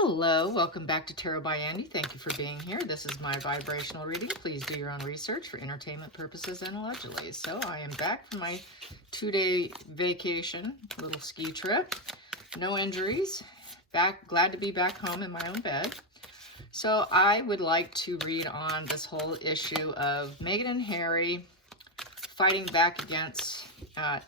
Hello, welcome back to Tarot by Andy. Thank you for being here. This is my vibrational reading. Please do your own research for entertainment purposes and allegedly. So I am back from my 2-day vacation, little ski trip. No injuries. Glad to be back home in my own bed. So I would like to read on this whole issue of Meghan and Harry fighting back against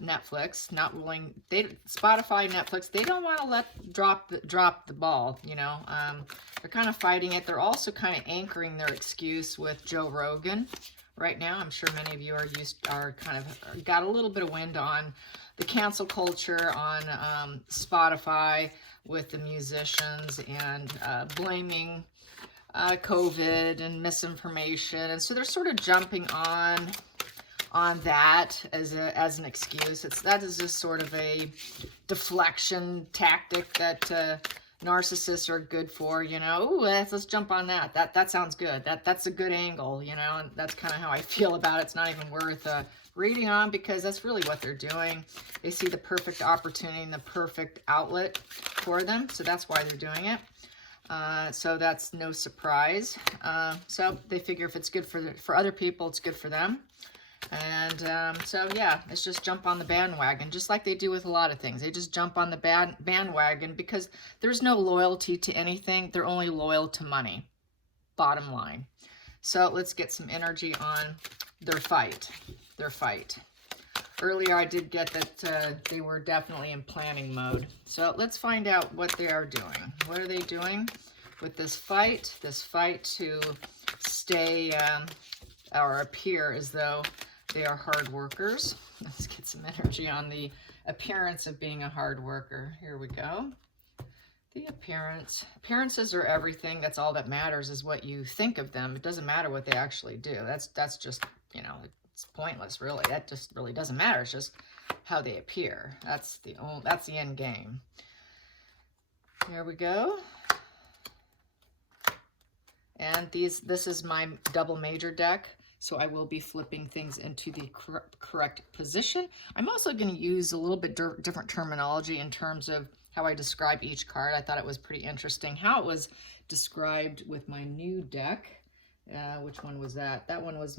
Netflix, not willing. Spotify, Netflix, they don't want to drop the ball. They're kind of fighting it. They're also kind of anchoring their excuse with Joe Rogan right now. I'm sure many of you are kind of got a little bit of wind on the cancel culture on Spotify with the musicians and blaming COVID and misinformation, and so they're sort of jumping on that as an excuse. That is just sort of a deflection tactic that narcissists are good for. Ooh, let's jump on that. That sounds good. That's a good angle. And that's kind of how I feel about it. It's not even worth reading on, because that's really what they're doing. They see the perfect opportunity and the perfect outlet for them, so that's why they're doing it. So that's no surprise. So they figure if it's good for other people, it's good for them. And so yeah, let's just jump on the bandwagon, just like they do with a lot of things. They just jump on the bandwagon because there's no loyalty to anything. They're only loyal to money, bottom line. So let's get some energy on their fight. Earlier I did get that they were definitely in planning mode. So let's find out what they are doing. What are they doing with this fight? This fight to stay or appear as though they are hard workers. Let's get some energy on the appearance of being a hard worker. Here we go. The appearance. Appearances are everything. That's all that matters, is what you think of them. It doesn't matter what they actually do. That's just, it's pointless, really. That just really doesn't matter. It's just how they appear. That's the end game. Here we go. And this is my double major deck, so I will be flipping things into the correct position. I'm also going to use a little bit different terminology in terms of how I describe each card. I thought it was pretty interesting how it was described with my new deck. Which one was that? That one was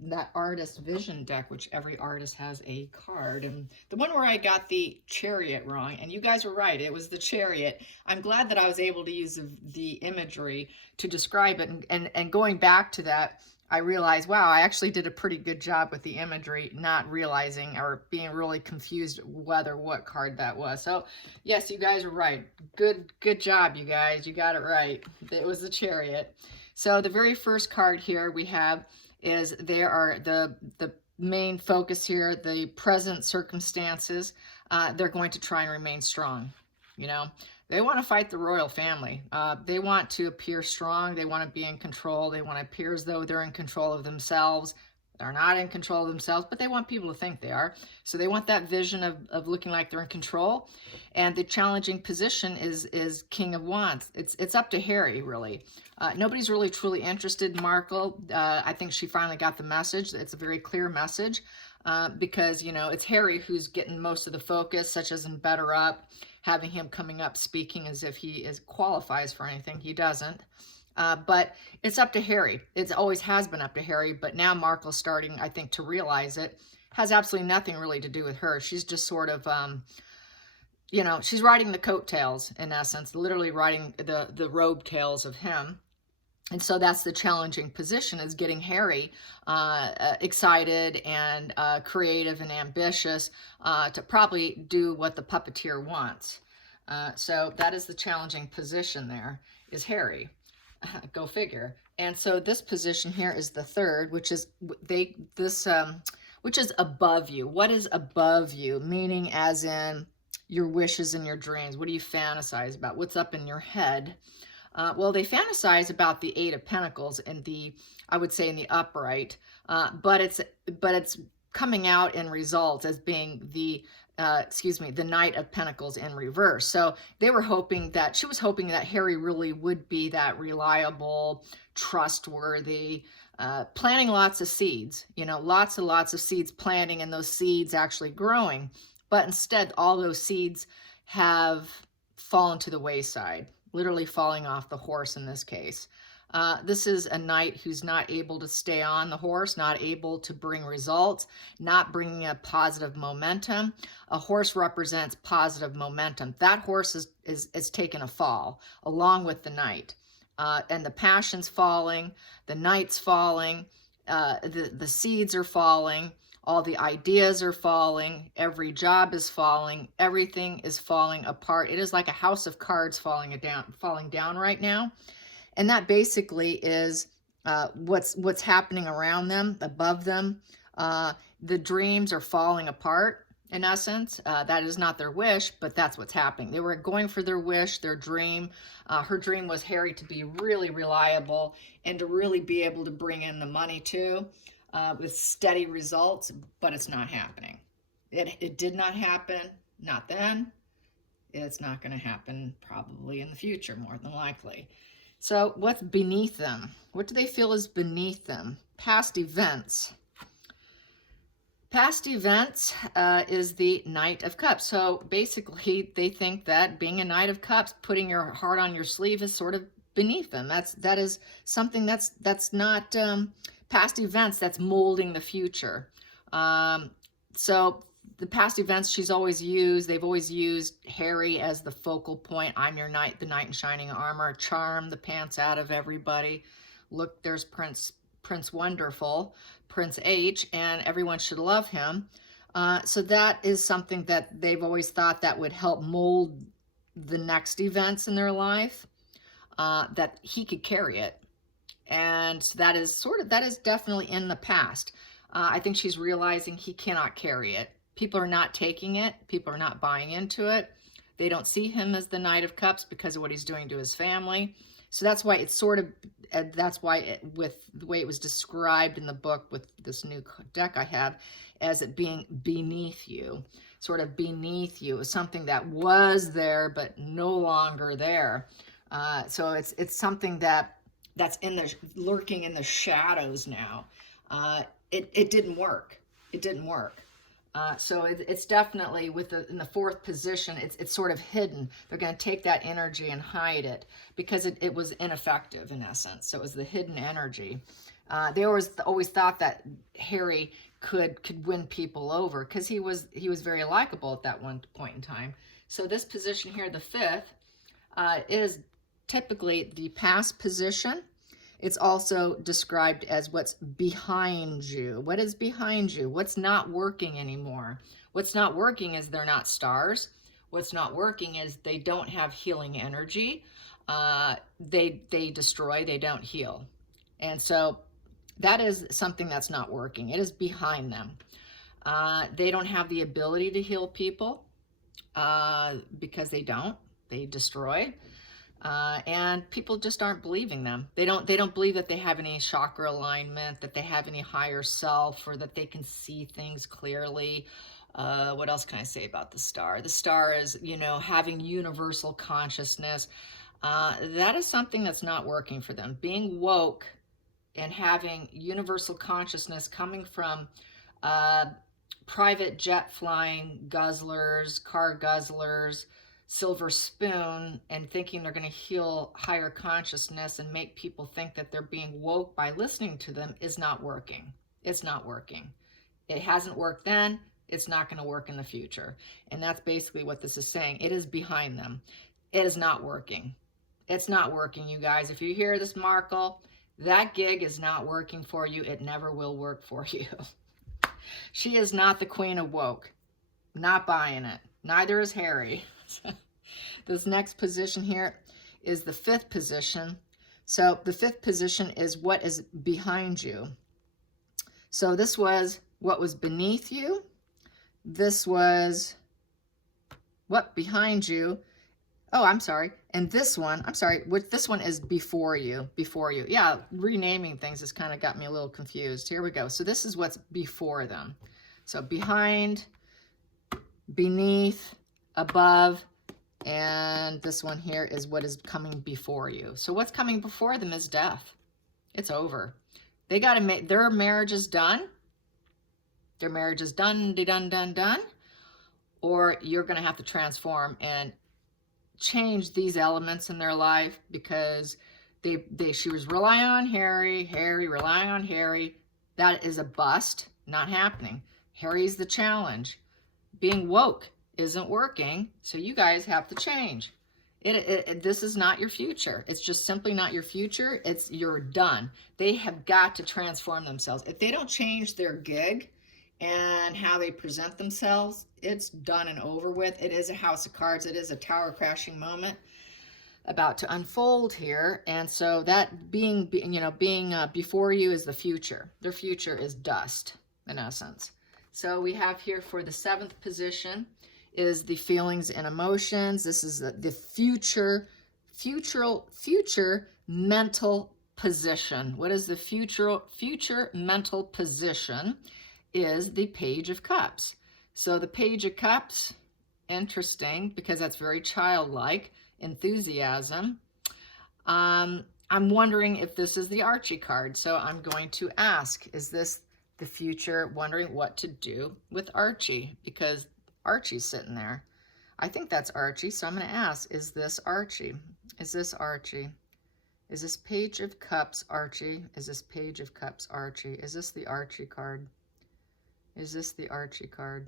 that artist vision deck, which every artist has a card. And the one where I got the Chariot wrong, and you guys were right, it was the Chariot. I'm glad that I was able to use the imagery to describe it. And going back to that, I realized, wow, I actually did a pretty good job with the imagery, not realizing or being really confused what card that was. So yes, you guys were right. Good job, you guys. You got it right. It was the Chariot. So the very first card here we have is there are the main focus here, the present circumstances. They're going to try and remain strong. They want to fight the royal family. They want to appear strong. They want to be in control. They want to appear as though they're in control of themselves. They're not in control of themselves, but they want people to think they are. So they want that vision of looking like they're in control. And the challenging position is King of Wands. It's up to Harry, really. Nobody's really truly interested in Markle. I think she finally got the message. It's a very clear message because, it's Harry who's getting most of the focus, such as in Better Up, having him coming up speaking as if he qualifies for anything. He doesn't. But it's up to Harry. It always has been up to Harry, but now Markle's starting, I think, to realize it. Has absolutely nothing really to do with her. She's just sort of, she's riding the coattails, in essence, literally riding the robe tails of him. And so that's the challenging position, is getting Harry excited and creative and ambitious to probably do what the puppeteer wants. So that is the challenging position there, is Harry. Go figure. And so this position here is the third, which is which is above you. What is above you? Meaning as in your wishes and your dreams. What do you fantasize about? What's up in your head? Well, they fantasize about the Eight of Pentacles in I would say in the upright, but it's coming out in results as being the Knight of Pentacles in reverse. So she was hoping that Harry really would be that reliable, trustworthy, planting lots of seeds, lots and lots of seeds planting, and those seeds actually growing. But instead, all those seeds have fallen to the wayside. literally falling off the horse in this case. This is a knight who's not able to stay on the horse, not able to bring results, not bringing a positive momentum. A horse represents positive momentum. That horse is taking a fall along with the knight. And the passion's falling, the knight's falling, the seeds are falling, all the ideas are falling, every job is falling, everything is falling apart. It is like a house of cards falling down right now. And that basically is what's happening around them, above them. The dreams are falling apart, in essence. That is not their wish, but that's what's happening. They were going for their wish, their dream. Her dream was Harry to be really reliable and to really be able to bring in the money too, with steady results, but it's not happening. It did not happen, not then. It's not going to happen probably in the future, more than likely. So what's beneath them? What do they feel is beneath them? Past events. Past events is the Knight of Cups. So basically, they think that being a Knight of Cups, putting your heart on your sleeve, is sort of beneath them. That is something that's not past events. That's molding the future. So the past events they've always used Harry as the focal point. I'm your knight, the knight in shining armor. Charm the pants out of everybody. Look, there's Prince Wonderful, Prince H, and everyone should love him. So that is something that they've always thought that would help mold the next events in their life, that he could carry it. And that is definitely in the past. I think she's realizing he cannot carry it. People are not taking it. People are not buying into it. They don't see him as the Knight of Cups because of what he's doing to his family. So that's why it's with the way it was described in the book with this new deck I have, as it being beneath you, sort of beneath you, something that was there but no longer there. So it's something that's lurking in the shadows now. It didn't work. It didn't work. So it's definitely in the fourth position, it's sort of hidden. They're going to take that energy and hide it because it was ineffective in essence. So it was the hidden energy. They always thought that Harry could win people over because he was very likable at that one point in time. So this position here, the fifth, is typically the past position. It's also described as what's behind you. What is behind you? What's not working anymore? What's not working is they're not stars. What's not working is they don't have healing energy. They destroy, they don't heal. And so that is something that's not working. It is behind them. They don't have the ability to heal people because they don't. They destroy. And people just aren't believing them. They don't believe that they have any chakra alignment, that they have any higher self, or that they can see things clearly. What else can I say about the star? The star is, having universal consciousness. That is something that's not working for them. Being woke and having universal consciousness coming from private jet flying guzzlers, car guzzlers, silver spoon, and thinking they're going to heal higher consciousness and make people think that they're being woke by listening to them is not working. It's not working. It hasn't worked then. It's not going to work in the future. And that's basically what this is saying. It is behind them. It is not working. It's not working, you guys. If you hear this, Markle, that gig is not working for you. It never will work for you. She is not the queen of woke. Not buying it. Neither is Harry. This next position here is the fifth position. So the fifth position is what is behind you. So this was what was beneath you. This was what behind you. Oh, I'm sorry. And this one, this one is before you, Yeah, renaming things has kind of got me a little confused. Here we go. So this is what's before them. So behind, beneath, above, and this one here is what is coming before you. So what's coming before them is death. It's over. They got to make, their marriage is done. Their marriage is done, done. Or you're going to have to transform and change these elements in their life because she was relying on Harry, relying on Harry. That is a bust, not happening. Harry's the challenge. Being woke isn't working, so you guys have to change. This is not your future. It's just simply not your future. You're done. They have got to transform themselves. If they don't change their gig and how they present themselves, it's done and over with. It is a house of cards. It is a tower crashing moment about to unfold here. And so that being before you is the future. Their future is dust, in essence. So we have here for the 7th position is the feelings and emotions. This is the future mental position. What is the future mental position? Is the Page of Cups. So the Page of Cups, interesting, because that's very childlike enthusiasm. I'm wondering if this is the Archie card. So I'm going to ask, is this the future? Wondering what to do with Archie, because Archie's sitting there. I think that's Archie, so I'm going to ask, is this Archie? Is this Archie? Is this Page of Cups Archie? Is this Page of Cups Archie? Is this the Archie card? Is this the Archie card?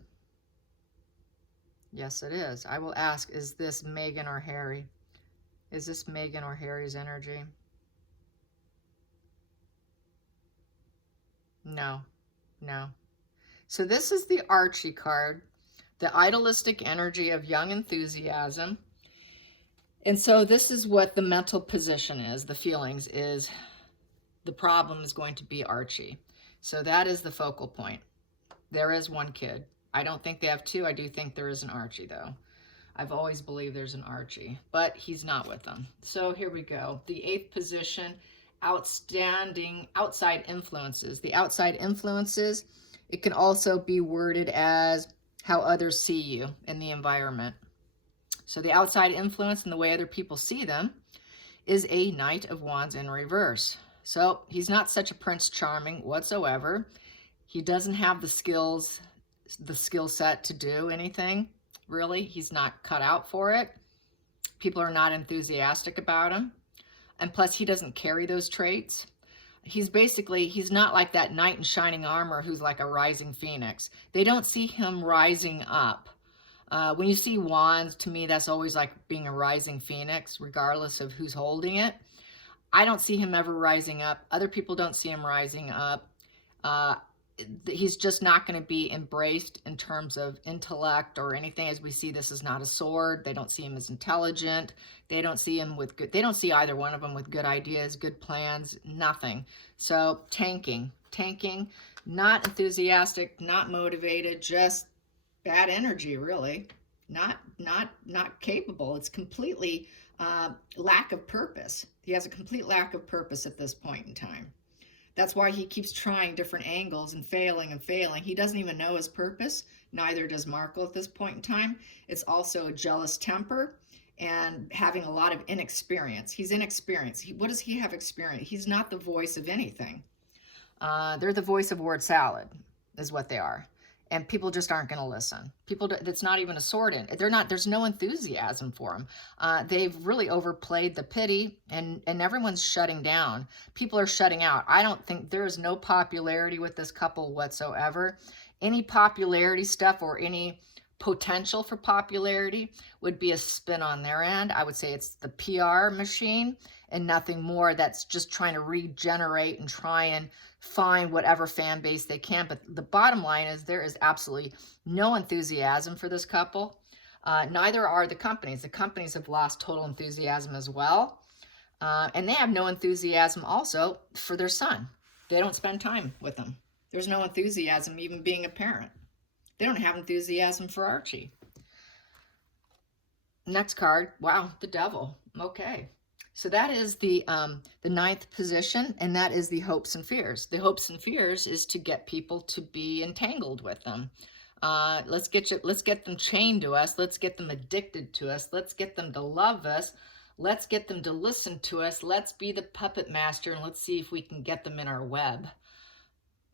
Yes, it is. I will ask, is this Meghan or Harry? Is this Meghan or Harry's energy? No, no. So this is the Archie card, the idealistic energy of young enthusiasm. And so this is what the mental position is, the feelings is, the problem is going to be Archie. So that is the focal point. There is one kid. I don't think they have two. I do think there is an Archie, though. I've always believed there's an Archie, but he's not with them. So here we go. The 8th position, outstanding outside influences. The outside influences, it can also be worded as how others see you in the environment. So the outside influence and the way other people see them is a Knight of Wands in reverse. So he's not such a Prince Charming whatsoever. He doesn't have the skill set to do anything, really. He's not cut out for it. People are not enthusiastic about him. And plus, he doesn't carry those traits. He's not like that knight in shining armor who's like a rising phoenix. They don't see him rising up. When you see wands, to me, that's always like being a rising phoenix, regardless of who's holding it. I don't see him ever rising up. Other people don't see him rising up. He's just not going to be embraced in terms of intellect or anything. As we see, this is not a sword. They don't see him as intelligent. They don't see him with good, they don't see either one of them with good ideas, good plans, nothing. So tanking, not enthusiastic, not motivated, just bad energy, really. Not capable. It's completely lack of purpose. He has a complete lack of purpose at this point in time. That's why he keeps trying different angles and failing and failing. He doesn't even know his purpose. Neither does Markle at this point in time. It's also a jealous temper and having a lot of inexperience. He's inexperienced. What does he have experience? He's not the voice of anything. They're the voice of word salad is what they are. And people just aren't going to listen. That's not even a sword in. There's no enthusiasm for them. They've really overplayed the pity, and everyone's shutting down. People are shutting out. I don't think there is no popularity with this couple whatsoever. Any popularity stuff or any potential for popularity would be a spin on their end. I would say it's the PR machine and nothing more. That's just trying to regenerate and try and find whatever fan base they can. But the bottom line is there is absolutely no enthusiasm for this couple. Neither are the companies. The companies have lost total enthusiasm as well. And they have no enthusiasm also for their son. They don't spend time with them. There's no enthusiasm even being a parent. They don't have enthusiasm for Archie. Next card, wow, the Devil. Okay. So that is the 9th position, and that is the hopes and fears. The hopes and fears is to get people to be entangled with them. Let's get them chained to us. Let's get them addicted to us. Let's get them to love us. Let's get them to listen to us. Let's be the puppet master, and let's see if we can get them in our web.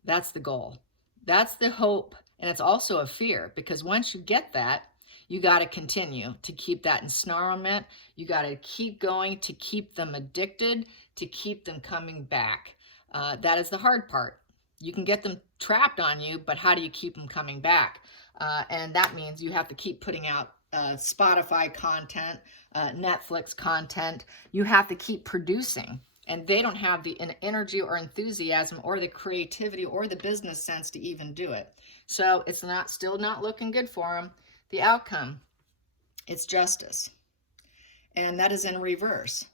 That's the goal. That's the hope, and it's also a fear, because once you get that, You got to continue to keep that ensnarlment. You got to keep going to keep them addicted, to keep them coming back. That is the hard part. You can get them trapped on you, but how do you keep them coming back? And that means you have to keep putting out Spotify content, Netflix content. You have to keep producing. And they don't have the energy or enthusiasm or the creativity or the business sense to even do it. So it's still not looking good for them. The outcome, it's justice. And that is in reverse.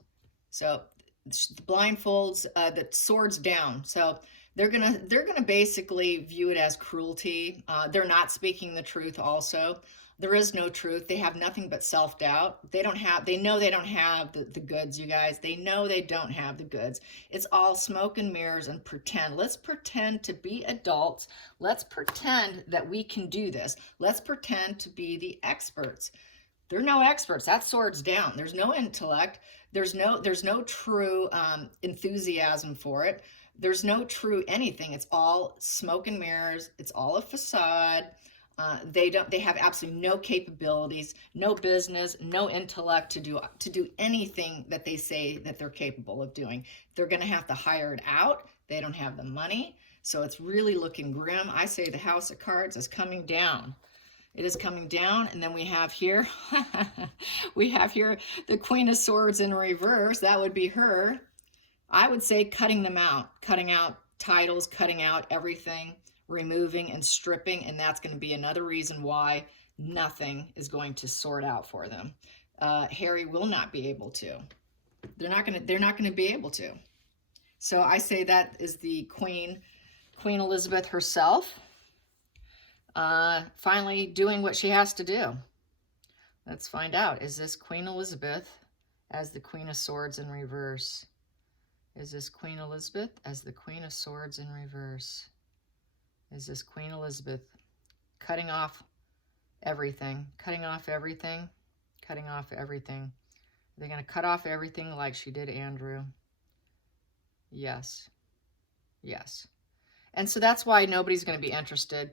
So the blindfolds, the swords down. So they're gonna basically view it as cruelty. They're not speaking the truth also. There is no truth. They have nothing but self-doubt. They know they don't have the goods, you guys. They know they don't have the goods. It's all smoke and mirrors and pretend. Let's pretend to be adults. Let's pretend that we can do this. Let's pretend to be the experts. They're no experts. That sword's down. There's no intellect. There's no true enthusiasm for it. There's no true anything. It's all smoke and mirrors. It's all a facade. They have absolutely no capabilities, no business, no intellect to do anything that they say that they're capable of doing. They're going to have to hire it out. They don't have the money. So it's really looking grim. I say the House of Cards is coming down. It is coming down. And then we have here, the Queen of Swords in reverse. That would be her. I would say cutting them out, cutting out titles, cutting out everything, removing and stripping, and that's going to be another reason why nothing is going to sort out for them. Harry will not be able to. They're not going to be able to. So I say that is the Queen Elizabeth herself, finally doing what she has to do. Let's find out. Is this Queen Elizabeth as the Queen of Swords in reverse? Is this Queen Elizabeth as the Queen of Swords in reverse? Is this Queen Elizabeth cutting off everything, cutting off everything, cutting off everything? They're going to cut off everything like she did Andrew. Yes. Yes. And so that's why nobody's going to be interested.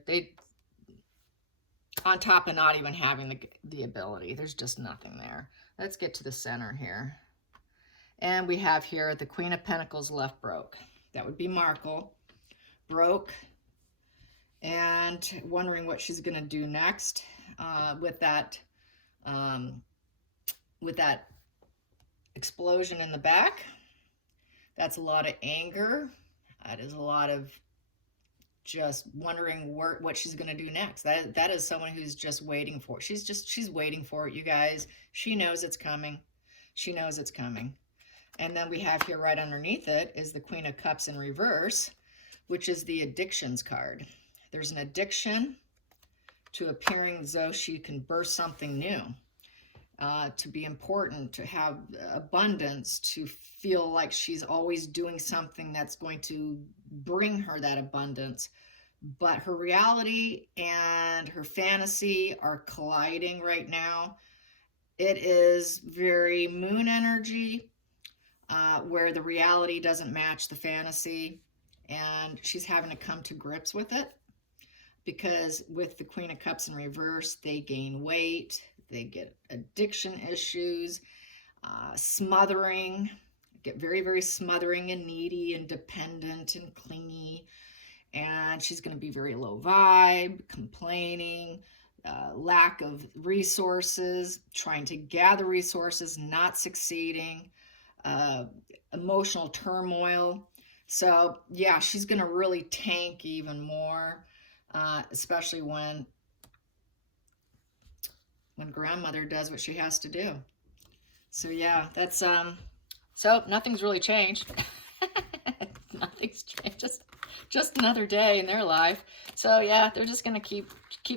On top of not even having the ability, there's just nothing there. Let's get to the center here. And we have here the Queen of Pentacles left broke. That would be Markle. Broke. And wondering what she's going to do next with that explosion in the back. That's a lot of anger. That is a lot of just wondering what she's going to do next. That is someone who's just waiting for it. She's waiting for it, you guys. She knows it's coming. She knows it's coming. And then we have here right underneath it is the Queen of Cups in reverse, which is the addictions card. There's an addiction to appearing as though she can birth something new, to be important, to have abundance, to feel like she's always doing something that's going to bring her that abundance. But her reality and her fantasy are colliding right now. It is very moon energy, where the reality doesn't match the fantasy, and she's having to come to grips with it. Because with the Queen of Cups in reverse, they gain weight, they get addiction issues, smothering, get very, very smothering and needy and dependent and clingy. And she's going to be very low vibe, complaining, lack of resources, trying to gather resources, not succeeding, emotional turmoil. So yeah, she's going to really tank even more. Especially when grandmother does what she has to do. So yeah, that's so nothing's really changed. Nothing's changed. Just another day in their life. So yeah, they're just gonna keep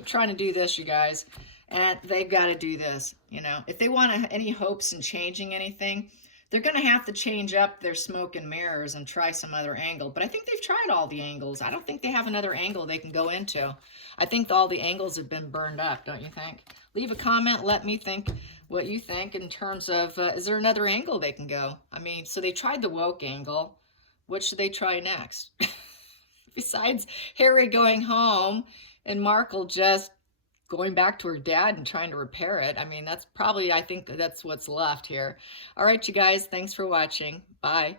trying to do this, you guys, and they've got to do this. You know, if they want any hopes in changing anything, they're going to have to change up their smoke and mirrors and try some other angle. But I think they've tried all the angles. I don't think they have another angle they can go into. I think all the angles have been burned up, don't you think? Leave a comment. Let me think what you think in terms of, is there another angle they can go? I mean, so they tried the woke angle. What should they try next? Besides Harry going home and Markle just going back to her dad and trying to repair it. I mean, that's probably, I think that's what's left here. All right, you guys, thanks for watching. Bye.